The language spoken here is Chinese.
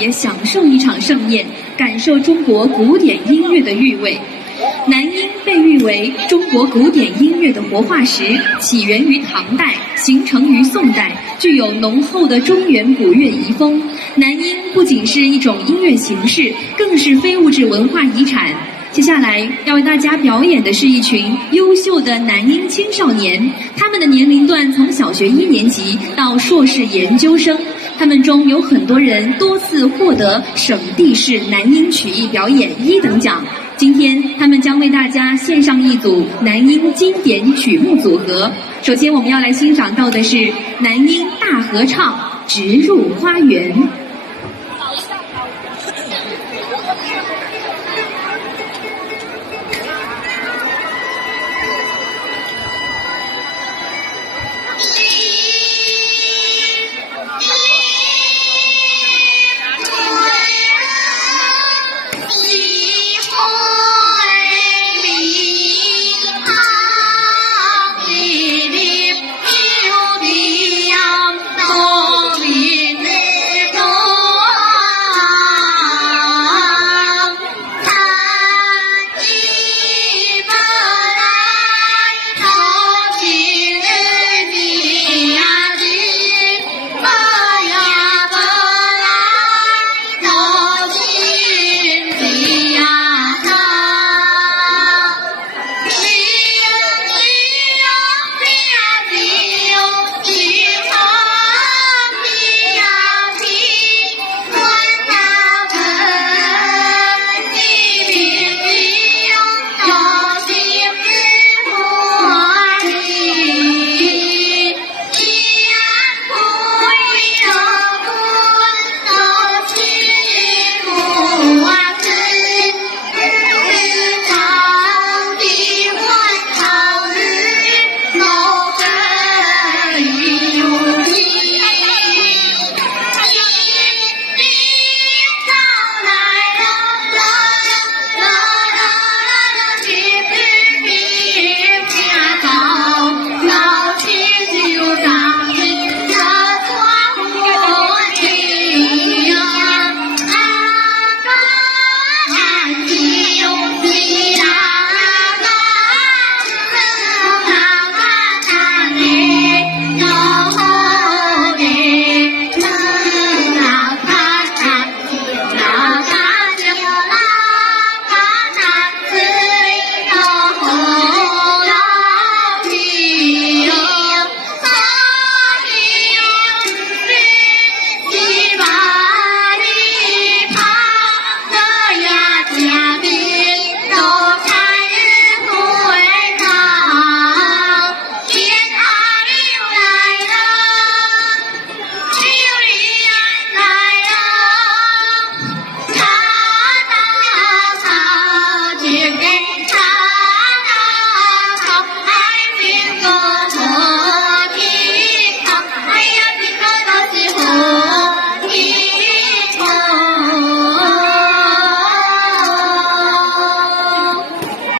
也享受一场盛宴，感受中国古典音乐的韵味。南音被誉为中国古典音乐的活化石，起源于唐代，形成于宋代，具有浓厚的中原古乐遗风。南音不仅是一种音乐形式，更是非物质文化遗产。接下来要为大家表演的是一群优秀的南音青少年，他们的年龄段从小学1年级到硕士研究生，他们中有很多人多次获得省地市南音曲艺表演1等奖。今天他们将为大家献上一组南音经典曲目组合。首先我们要来欣赏到的是南音大合唱《直入花园》。